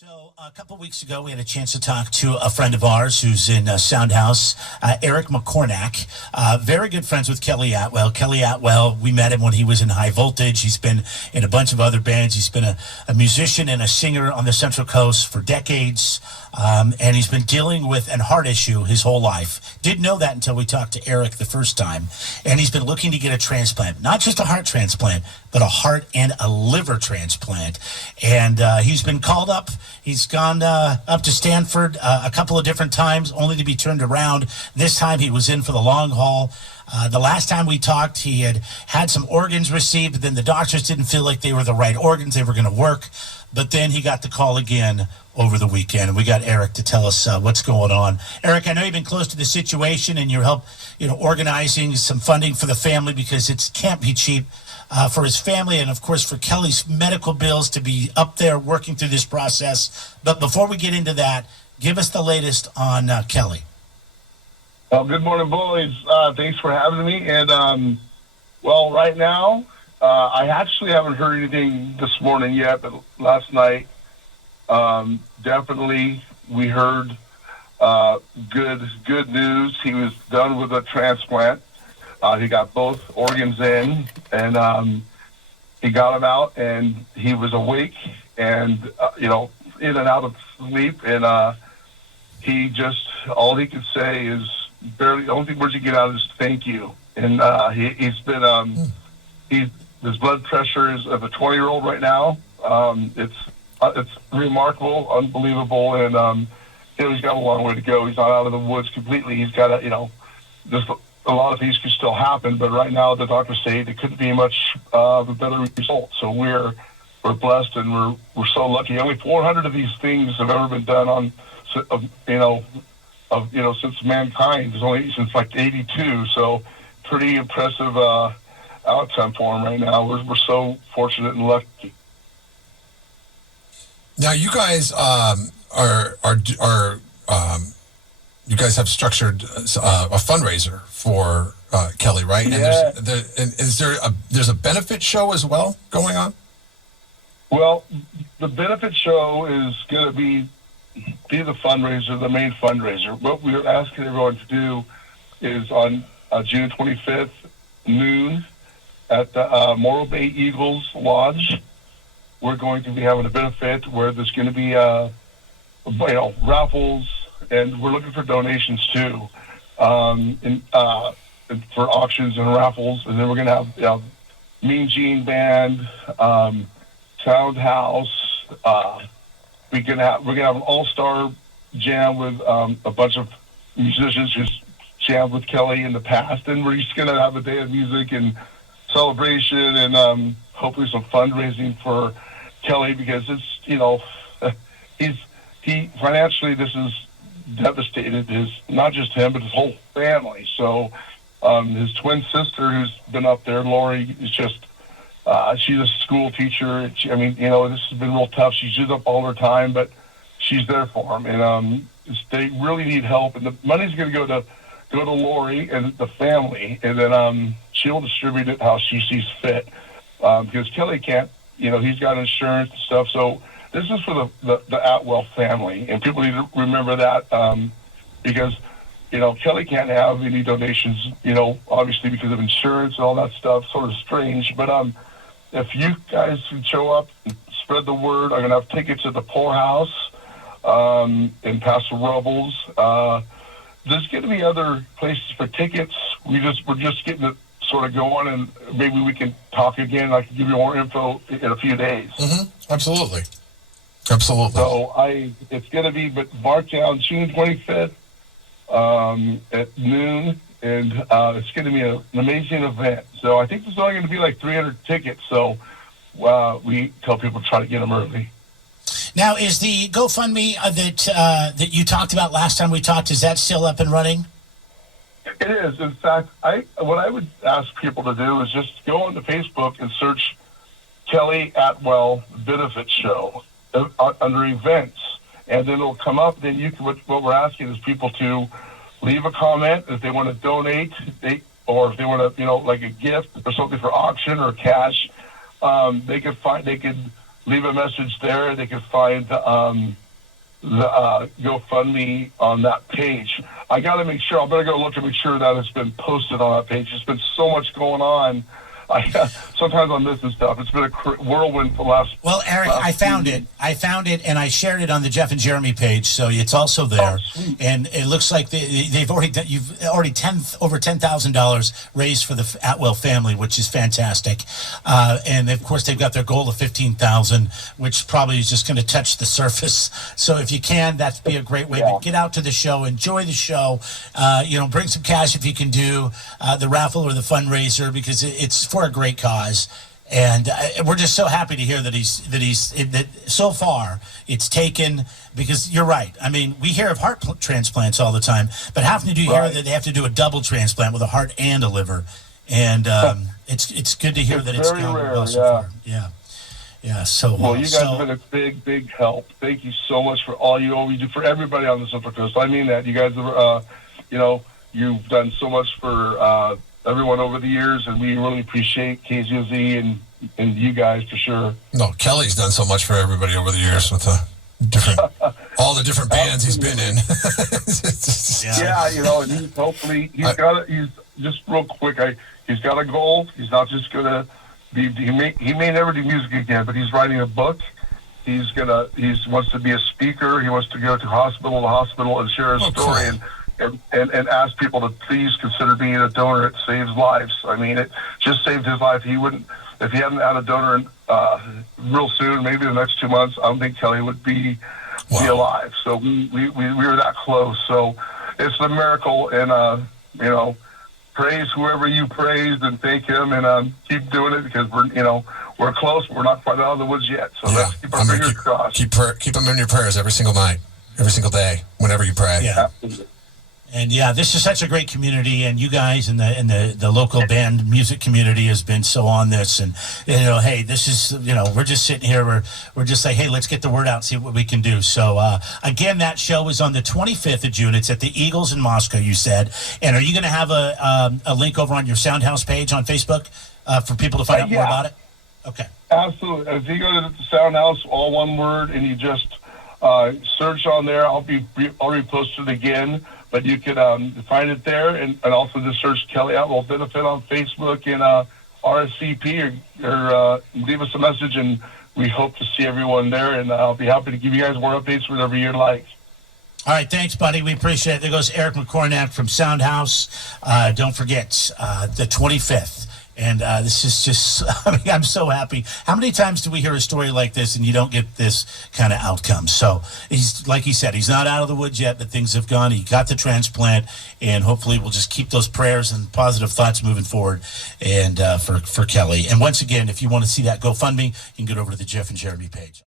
So a couple weeks ago, we had a chance to talk to a friend of ours who's in Soundhouse, Erik McCornack, very good friends with Kelly Atwell. Kelly Atwell, we met him when he was in High Voltage. He's been in a bunch of other bands. He's been a musician and a singer on the Central Coast for decades, and he's been dealing with a heart issue his whole life. Didn't know that until we talked to Erik the first time, and he's been looking to get a transplant, not just a heart transplant, but a heart and a liver transplant. And he's been called up. He's gone up to Stanford a couple of different times, only to be turned around. This time he was in for the long haul. The last time we talked, he had some organs received, but then the doctors didn't feel like they were the right organs. They were going to work. But then he got the call again over the weekend, and we got Erik to tell us what's going on. Erik, I know you've been close to the situation, and you help, organizing some funding for the family because it can't be cheap for his family and, of course, for Kelly's medical bills to be up there working through this process. But before we get into that, give us the latest on Kelly. Well, good morning, boys. Thanks for having me. And, right now, I actually haven't heard anything this morning yet, but last night, definitely we heard good news. He was done with a transplant. He got both organs in, and he got them out, and he was awake and, in and out of sleep. And he just, all he could say is barely, the only words he get out is thank you. And he's been, his blood pressure is of a 20-year-old right now. It's remarkable, unbelievable, and he's got a long way to go. He's not out of the woods completely. He's got just a lot of things could still happen, but right now the doctors say it couldn't be much of a better result. So we're blessed, and we're so lucky. Only 400 of these things have ever been done on, since mankind. There's only since like 82. So pretty impressive outcome for him right now. We're so fortunate and lucky. Now you guys you guys have structured a fundraiser for Kelly, right? Yeah. And there's a benefit show as well going on? Well, the benefit show is going to be the fundraiser, the main fundraiser. What we're asking everyone to do is on June 25th, noon, at the Morro Bay Eagles Lodge. We're going to be having a benefit where there's going to be raffles, and we're looking for donations too, and for auctions and raffles. And then we're going to have Mean Gene Band, Sound House. We're going to have an all-star jam with a bunch of musicians who's jammed with Kelly in the past, and we're just going to have a day of music and celebration, and hopefully some fundraising for Kelly, because it's he financially, this is devastated not just him but his whole family. So his twin sister, who's been up there, Lori, is just she's a school teacher. This has been real tough. She's used up all her time, but she's there for him, and they really need help, and the money's going to go to Lori and the family, and then she'll distribute it how she sees fit, because Kelly can't, he's got insurance and stuff. So this is for the Atwell family, and people need to remember that, because Kelly can't have any donations, obviously because of insurance and all that stuff. Sort of strange, but if you guys can show up and spread the word, I'm gonna have tickets at the Poorhouse in Paso Robles. There's going to be other places for tickets. We're just getting it sort of going, and maybe we can talk again. I can give you more info in a few days. Mm-hmm. Absolutely. So it's going to be, but mark down June 25th at noon, and it's going to be an amazing event. So I think there's only going to be like 300 tickets. So we tell people to try to get them early. Now, is the GoFundMe that you talked about last time we talked, is that still up and running? It is. In fact, what I would ask people to do is just go onto Facebook and search Kelly Atwell Benefit Show under events, and then it'll come up. Then what we're asking is people to leave a comment if they want to donate, or if they want to, like a gift or something for auction or cash. They could leave a message there. They can find the GoFundMe on that page. I got to make sure. I better go look and make sure that it's been posted on that page. There's been so much going on. Sometimes I'm missing stuff. It's been a whirlwind for the last. Well, Eric, I found it, and I shared it on the Jeff and Jeremy page, so it's also there. Oh, and it looks like you've already over $10,000 raised for the Atwell family, which is fantastic. And of course, they've got their goal of $15,000, which probably is just going to touch the surface. So if you can, that'd be a great way. Yeah. But get out to the show, enjoy the show. Bring some cash if you can do the raffle or the fundraiser, because it's for a great cause. And we're just so happy to hear that so far it's taken, because you're right. I mean, we hear of heart transplants all the time, but how often do you hear that they have to do a double transplant with a heart and a liver? And it's good to hear that it's very gone rare, well so far. Yeah. So well, you guys have been a big help. Thank you so much for all you do for everybody on the Central Coast. I mean that. You guys are, you've done so much for everyone over the years, and we really appreciate KZOZ and you guys for sure. No, Kelly's done so much for everybody over the years with all the different bands he's been in. And he's just real quick. He's got a goal. He's not just gonna be. He may never do music again, but he's writing a book. He wants to be a speaker. He wants to go to hospital to hospital and share his story. Cool. And ask people to please consider being a donor. It saves lives. I mean, it just saved his life. He wouldn't, if he hadn't had a donor real soon, maybe the next 2 months, I don't think Kelly would be alive. So we were that close. So it's a miracle, and praise whoever you praised and thank him, and keep doing it, because we're close. We're not quite out of the woods yet. So let's keep our fingers crossed. Keep them in your prayers every single night, every single day, whenever you pray. Yeah. Absolutely. And this is such a great community, and you guys in the local band music community has been so on this. And hey, this is we're just sitting here, we're just like, hey, let's get the word out and see what we can do. So again, that show is on the 25th of June. It's at the Eagles in Moscow, you said. And are you going to have a link over on your Soundhouse page on Facebook for people to find out more about it? Okay. Absolutely. If you go to the Soundhouse, all one word, and you just search on there, I'll repost it again. But you can find it there, and also just search Kelly Atwell Benefit on Facebook and RSVP or leave us a message, and we hope to see everyone there. And I'll be happy to give you guys more updates whenever you'd like. All right, thanks, buddy. We appreciate it. There goes Erik McCornack from Soundhouse. Don't forget, the 25th. And this is just, I'm so happy. How many times do we hear a story like this and you don't get this kind of outcome? So he's, like he said, he's not out of the woods yet, but things have gone. He got the transplant, and hopefully we'll just keep those prayers and positive thoughts moving forward and for Kelly. And once again, if you want to see that GoFundMe, you can get over to the Jeff and Jeremy page.